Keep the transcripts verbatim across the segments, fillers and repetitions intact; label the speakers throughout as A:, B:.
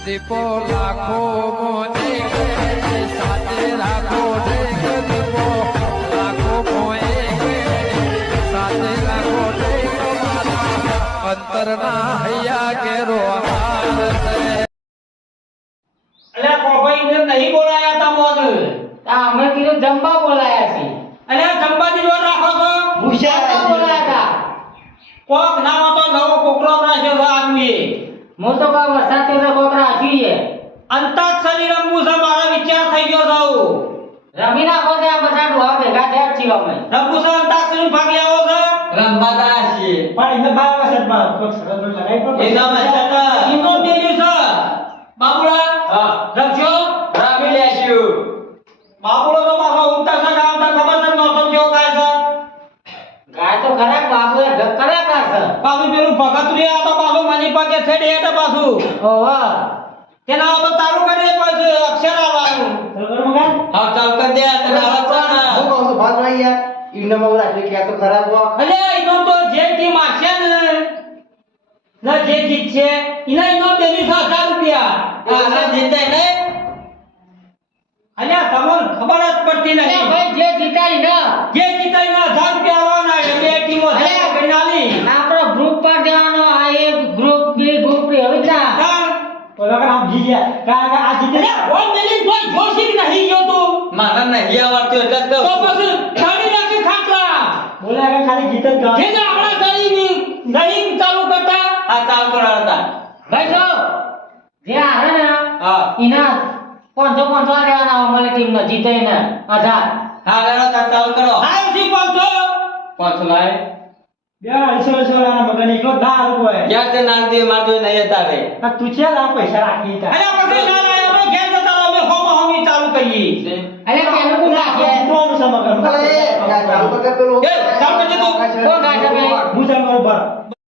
A: દીપો લાખો મોને સાથે રાખો દીપો લાખો મોએ સાથે રાખો અંતરના હૈયા કેરો
B: અલ્યા કોભાઈ ને નહીં બોલાયા તા મોન
C: તા અમે કીધું જંબા બોલાયા છે.
B: અલ્યા જંબા દીવો રાખો છો
C: મુશા બોલાયા તા
B: કોક નામ તો નવો કોકરો રાખ્યો છે આદમી
C: મો તો કા વરસાદ તો કોકરા છીએ
B: અંતાક્ષરી રમવું છે મારો વિચાર થઈ ગયો છે
C: રમી નાખો છે આ બધા ડોહા ભેગા થયા છીએ અમે
B: રમવું છે અંતાક્ષરી ભાગ લેવો છે
D: રમવાતા છીએ
B: પણ એને બાર વખતમાં કોક સરસ લગાઈ પડે
D: એના મસ્તક
B: ઈનો દેલ્યું છે બાબુડા
D: હા
B: રમશો
D: રમી લેશું
B: બાબુડો તો મારો ઉત્તર છે કામ તો ખબર છે નોતો કેવો ગાય છે
C: ગાય તો ખરા બાબુ એ ઢક્કરા કાશે
B: પાછું પેલું ભગત રે આ તો પાછું મની પાકે છેડે એટલે પાછું
C: ઓવા
B: તેના તો ચાલુ કરી દે પછી અક્ષર આવવાનું બરોબર મગન
D: હા ચાલ કર દે તને આવત છે ને
E: હું કહું છું ભાગ ભાઈ યાર ઈનો મગ રાખી કે આ તો ખરાબ હો
B: અલે ઈનો તો જે ટીમ આવશે ને ના જે જીતશે ઈના ઈનો દેવી છે હજાર રૂપિયા
D: આ જીતે ને
B: અલ્યા તમને ખબર જ પડતી
C: અરે
B: નથી
C: ભાઈ જે જીતાઈ ને
B: જે જીતાઈ ના હજાર રૂપિયા આવવાના એટલે બે ટીમો છે
C: અરે
B: ગણાલી
C: આપણો ગ્રુપ પર જવાનો આ એક ગ્રુપ બી ગ્રુપ રે હવે જા
B: કાં ઓલા કામ જીત્યા કાં આ જીતે ઓન મેલી કોઈ જોશી નહીં ગયો તું
D: મારા નહીં આવડતું એટલે જ
B: તો
D: કહું
B: પછી ખાલી રાખી ખાટલા બોલા કે ખાલી જીત જ ગા જે આપણા સારી નહીં ચાલુ કરતા
D: આ ચાલ કરાવતા
C: ભાઈ જો જે હારે ને
D: હા
C: ઈના પાંચસો પાંચસો લેવાના અમારી ટીમ ને જીતે ને હજાર
D: હા લેલો તા ચાલ કરો
B: આયો સી પાંચસો
D: પાંચ લાય
B: બે અઢીસો અઢીસો વાળા મગન એકલો દા રૂપિયા
D: યાર તે નાલ દે મારતો નહીં હતા રે
B: આ તું છે આ પૈસા રાખી તા અરે પછી ના ના આપણે ઘેર જતા અમે હોમ હોમી ચાલુ કરીએ
C: અરે કેનું કોણ ગાશે
B: જીતવાનું છે મગન
E: અલે યાર ચાલુ કર પેલું
B: એ ચાલુ કરજે તું
C: કોણ ગાશે ભાઈ
B: હું ચાલ મારું બર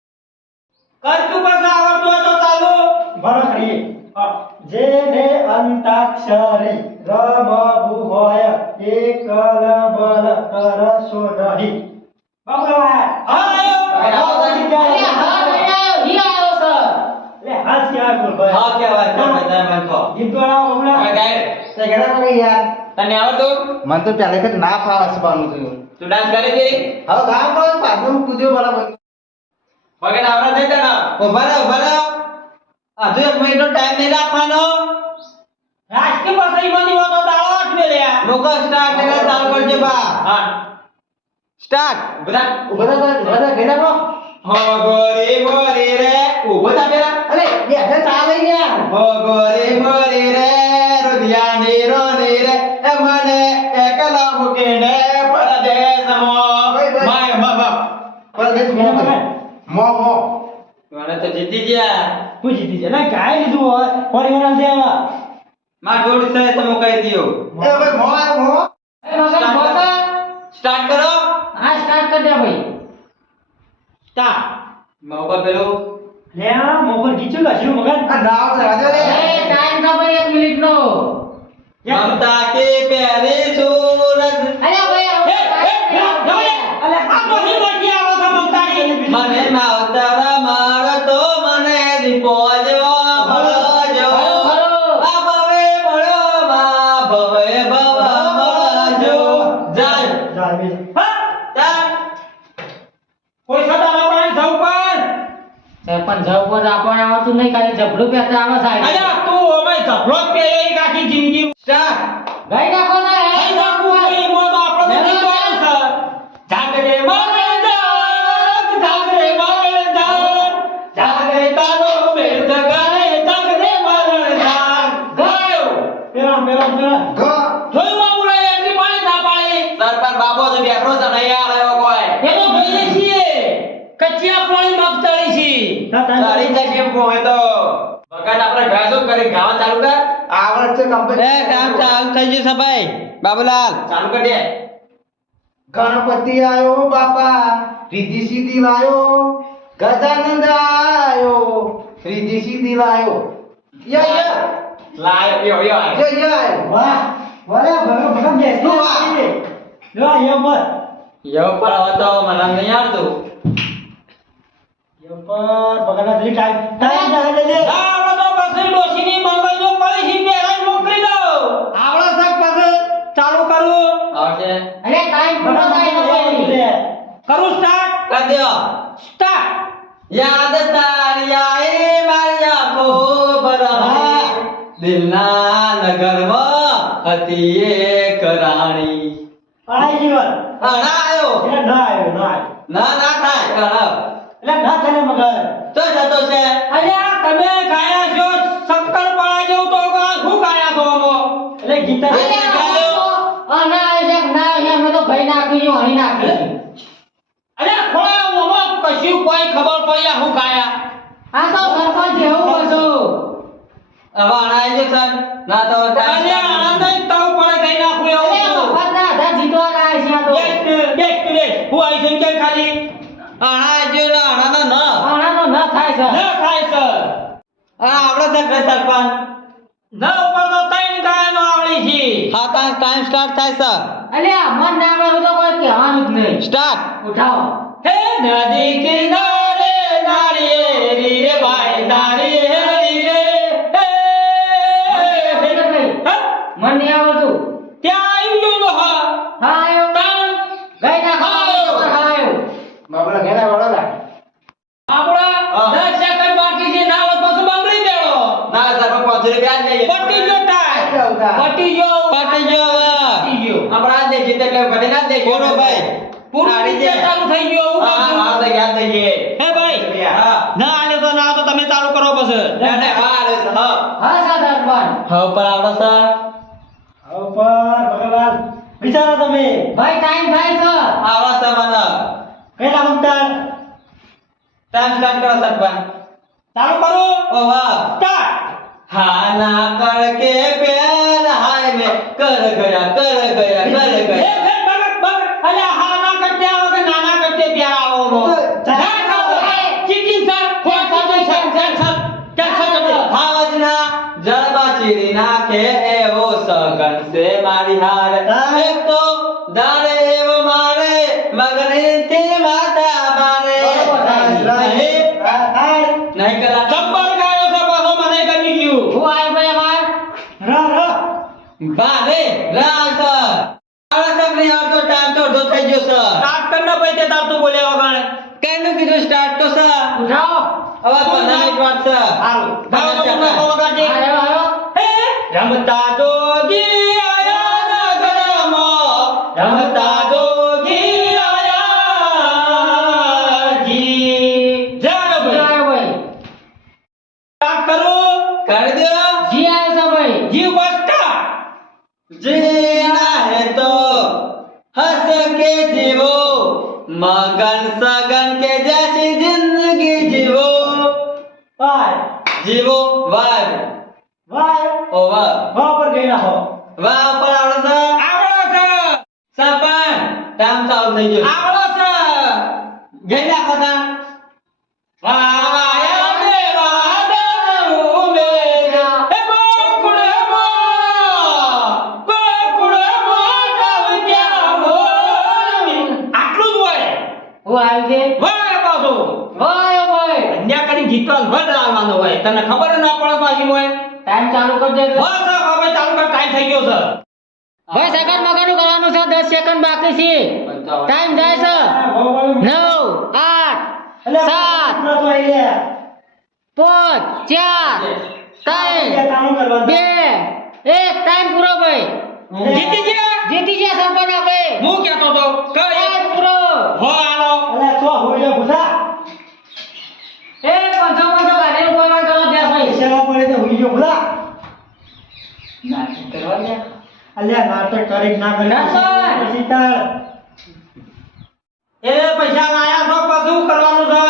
B: કર તું પાછા આવડતું હોય તો ચાલુ બરો કરીએ જેને અંતાક્ષરી રમવું હોય એકલ બલ કરશો નહીં બાબુલા હા આયો
C: અરે હા ભાઈ આયો ઈ આયો સર
B: લે હાથ ક્યાં કર ભાઈ
D: હા કેવાય તો બધા મન તો
B: ગીત વાળા બાબુલા
D: આ ગાય
E: તે ગડા કરે યાર
D: તને આવડતું
E: મન તો પહેલે કે ના ફાવે છે બાનું થયું
D: તું ડાન્સ કરી દે
E: હવે ગામ પર પાછું કૂદ્યો બરાબર
D: વગર આવડત નહીં તને ઉભા રહો ઉભા રહો હજુ એક મિનિટનો ટાઈમ નહીં રાખવાનો
B: રાજકીય પાછળ બની વાતો દાડો આઠ લે
D: લોકો સ્ટાર્ટ એટલે ચાલુ કરજે બા
B: હા
D: સ્ટાર્ટ બધા
E: ઉભા થા ઉભા થા ગડા કો
D: હો ગોરી ગોરી રે ઉભો થા પેલા
E: અલે યાર ચાલે યાર
D: હો ગોરી ગોરી રે રુધિયાની રોની રે એ મને એકલા મૂકીને પરદેશમાં માય બાબા
E: પર દેખ મો મો મો
D: મને તો જીતી ગયા
B: તું જીતી છે ને ગાય લીધું હોય પરિવાર દેવા
D: માં જોડ છે તમે કહી દિયો
E: એ ભાઈ મો આયો મો
C: એ મગન બોલતા
D: સ્ટાર્ટ કરો
C: આ સ્ટાર્ટ કર દે ભાઈ
B: સ્ટાર્ટ
D: મોકો પેલો
B: લે આ મોબર ગીચું લાશ્યું મગન
E: આ નાવ રાજો રે
C: એ ટાઈમ તો ભાઈ એક મિનિટ નો
D: મમતા કે પ્યારે સૂરજ
C: અરે ભાઈ
B: એ એ હવે અલે આ તો હી મોટી આવો છે મમતાની
D: મને માવતર મારતો મને દીપો જો મળજો આ ભવે મળો માં ભવે ભવ મળજો જાય
B: જાવે હા
D: ચાલ
B: કોઈ સદા આપણે જવું પણ
C: એ પણ જવ પર આપણને આવતું નહીં કાલે જબડું પહેરતા આવે સાહેબ
B: અલ્યા તું અમે ઝપડો જ પહેરે એક આખી જિંદગી
D: સ્ટાર્ટ
C: ગઈ નાખો ને
B: થઈ જાકું કોઈ મો તો આપણો તો જીતવાનું છે જાગરે મારે જાગ જાગરે મારે જાગ જાગરે તારો બેટ ગારે જાગરે મારે જાગ ગાયો પેલા પેલા પેલા
E: ગ
B: જોઈ બાબુલા એન્ટ્રી પાડી ના પાડી
D: સરપંચ બાબો તો બેઠો છે નહીં આ રહ્યો કોઈ
B: એ તો ભાઈએ છીએ કચ્ચિયા પાણી મગતાળી છી
D: તારી જાય કેમ કોઈ તો વખત આપણે ગાજો કરી ગાવા ચાલુ કર
E: આવડત છે કંપની
D: એ કામ ચાલુ થઈ ગયું છે ભાઈ બાબુલાલ ચાલુ કરી દે
E: ગણપતિ આયો બાપા રીધી સીધી લાયો ગજાનંદ આયો રીધી સીધી લાયો યા યા
D: લાયો યો યો
E: યા યા
B: વાહ વાહ ભગવાન ભગવાન બેસ
E: તું આ.
B: જો યો પર
D: યો પર હવે તો મને નહીં આવડતું
B: યો પર ભગવાન જરી ટાઈમ ટાઈમ જા લે લે આ તો પછી ડોશીની
D: દિલના નગરમાં હતી એક રાણી
B: આય જીવન
D: અણા આયો
B: એટલે ના આવ્યો ના આવ્યો
D: ના ના થાય અણા
B: એટલે ના થને મગર
D: તો જતો છે
C: અરે આ તમે ગાયા છો શક્કર પડા જેવું તો આ શું ગાયા છો અમો
B: એટલે ગીતા
C: અરે આ તો અના છે ના છે મેં તો ભાઈ નાખી છું હણી નાખી છું. અરે ખોળા અમો કશું કોઈ ખબર પડી આ શું ગાયા આ તો સરપંચ જેવું કશું
D: હવે અણા આવી જશે ના તો
C: અરે આનંદ તાવ પડે કઈ નાખું એવું મફત ના આધા જીતવા ગયા છે આ તો બેસ્ટ બેસ્ટ બેસ્ટ હું આવી છું કે ખાલી
D: અણા જો ના અણા ન
C: આનાનો ન થાય છે ન થાય છે
D: આ આપણે સર સરપંચ
C: ન ઉપર તો ત્રણ ગાયનો આવડી છે
D: હા તા ટાઈમ સ્ટાર્ટ થાય સર
C: અલ્યા મન ના આવડે તો કોઈ કહેવાનું જ નહીં
D: સ્ટાર્ટ
C: ઉઠાવો હે નદી કિનારે નાળિયેરી રે ભાઈ નાળિયેરી રે મન નહીં આવડતું ત્યાં આવી ગયો તો હા હા આવ્યો તાણ ગઈ ના ખાયો હા આવ્યો
E: બાબરા ઘેરા વડોલા
C: આપડા દસ સેકન્ડ બાકી છે ના હોત પછી બંગડી દેડો
D: ના સરપંચ પાંચસો રૂપિયા જ લઈએ
C: પટી ગયો ટાઈમ પટી ગયો
D: પટી ગયો
C: પટી ગયો
D: આપણા જ દેખી એટલે ઘડી ના દેખી બોલો ભાઈ
C: પૂરું
D: નાડી
C: રીતે ચાલુ થઈ ગયો હું
D: હા
C: કહું
D: હા તો યાદ દઈએ
C: હે ભાઈ
D: હા
C: ના આલે તો ના તો તમે ચાલુ કરો પછી
D: ના ના હા આલે છે, હા
C: હા સાધાર પણ
D: હા પર આવડે સર
B: ઉપર ભગવાન વિચારો તમે
C: ભાઈ ટાઈમ થાય છે
D: આવડે છે મને
B: કઈના મુક્તાર
D: ટાઈમ સ્ટાર્ટ કરો સરપંચ
C: ચાલુ કરો
D: ઓ વાહ
C: સ્ટાર્ટ
D: હા ના કર કે પેર હાય મે કર ગયા કર ગયા કર
C: એ
D: ગયા
C: એ બગ બગ અલે હા ના કરતે આવો કે ના ના કરતે પ્યાર આવો મો ના ખાઓ ચીટિંગ સર કોણ sir sir sir sir cancel કરી દો
D: ભાવજના જળબા ચીરી નાખે એવો સગન છે મારી હાર એક તો દાડે એવો મારે મગની થી માતા મારે નહીં નહીં કરા
C: ચપ્પલ ગાયો છે પાછો મને ગમી ગયું હું આયો ભાઈ અમાર
B: ર ર
D: બારે રાત આવા સગની હાર તો ટાઈમ તો અડધો થઈ ગયો સર
C: સ્ટાર્ટ કર ના ભાઈ તે તાર તું બોલ્યા વગર
D: કઈનું કીધું સ્ટાર્ટ તો સર
C: ઉઠાઓ
D: હવે પંદર મિનિટ વાત સર
C: હારું ગાઓ તો તમને વગાડજે આયો આયો હે રમતા જોગી આયા નગરમાં રમતા જોગી આયા જી જાયો ભાઈ સ્ટાર્ટ કરો
D: કરી દો
C: જી આયો છે ભાઈ જી બસ્ટા
D: जीना है तो हंस के जीवो मगन सगन के जैसी जिंदगी जीवो
B: વાય
D: जीवो वाह
B: વાય
D: ओ वाह
B: વા પર ગઈના હો
D: वाह पर आवड़ो सा
C: આવડો છે
D: सरपंच टाइम चालू થઈ ગયો
C: આવડો છે
D: ગઈ નાખો તા
C: વાયા દેવા દેવું મેરા હે બોકુડે મો બોકુડે મો કવિયા મો આટલું જ હોય હું આવી છે વાય બાબુ વાય ભાઈ અન્યા કરી જીતવા વડ આવવાનો હોય તને ખબર ના પડે પાછી હોય ટાઈમ ચાલુ કરી દે બસ હવે ચાલુ કર ટાઈમ થઈ ગયો છે ભાઈ સેકન્ડ મગાનું કરવાનું છે દસ સેકન્ડ બાકી છે ટાઈમ જાય છે નવ આઠ સાત
B: પૂરા તો આઈ લે
C: પાંચ ચાર ત્રણ
B: કામ કરવાનું
C: બે એક ટાઈમ પૂરો ભાઈ જીતી ગયા જીતી ગયા સરપંચ આપણે હું કહેતો તો કે એક પૂરો હો આલો
B: અલે તો હોઈલે ભૂસા
C: એ પંચો પંચો ગાડી ઉપર કરો ત્યાં ભાઈ
B: સેવા પડે તો હોઈ ગયો ભૂલા
C: નાટક કરવા દે
B: અલ્યા નાટક કરી ના કરી
C: નાટક!
B: પછી તાર
C: એ પૈસા લાયા છો પછી કરવાનું છે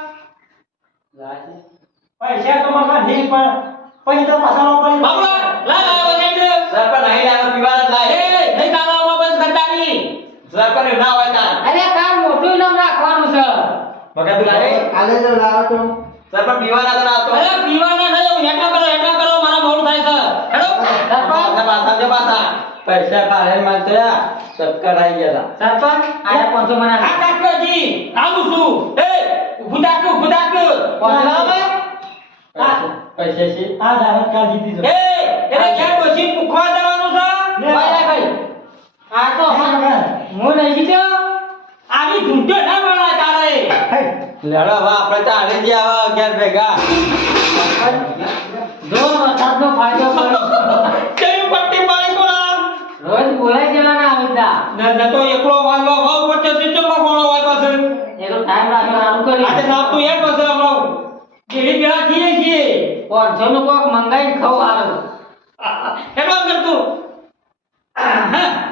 B: પૈસા તો મારા નહીં પણ પછી તો પાછા પડી
C: બાબલા લા લાવો જેમ
D: સરપંચ નહીં લાવો પીવા જ
C: એ
D: લાય
C: નહીં ચાલવામાં બસ ગદ્દારી
D: સરપંચ ના હોય તા
C: અરે કામ મોટું નામ રાખવાનું છે
D: મગર તું લાય
E: આલે તો લાવો તો
D: સરપંચ પીવાના તો ના તો
C: અરે પીવાના નહીં હેઠા કરો હેઠા કરો મારા મોડું થાય છે હેડો સરપંચ
D: પાછા જો પાછા પૈસા પાડે માનતો ચક્કર આવી ગયા
C: સરપંચ આયા પાંચસો મને આ ડાક્ટરજી આવું છું એ ઉભું ડાક્ટર ઉભું ડાક્ટર પાંચસો
D: હતા પૈસા છે
B: આ દાવત કાલ જીતી જો
C: એ એને ક્યાં ડોસી પૂખવા જવાનું છે
B: લે.
C: ભાઈ ભાઈ આ તો હું નહીં જીત્યો આવી ઝૂંટો ના મળે તારે
B: હે
D: લેડો હવે આપણે તો આને જ આવા અગિયાર ભેગા
B: જો વરસાદનો ફાયદો કર્યો
C: કઈ પટ્ટી પાડી કોલા
B: રોજ બોલાઈ જવાના આવતા
C: ન ન તો એકલો વાળો હોવ વચ્ચે ચિચલો કોણો હોય પાસે
B: એનો ટાઈમ રાખ્યો આનું કરી
C: આજે નાપ તો એક પાસે હમણાં ગેલી બેડા થઈએ છીએ
B: પાંચસો નું કોક મંગાઈ ખાવ હારું
C: હેડો કર તું હા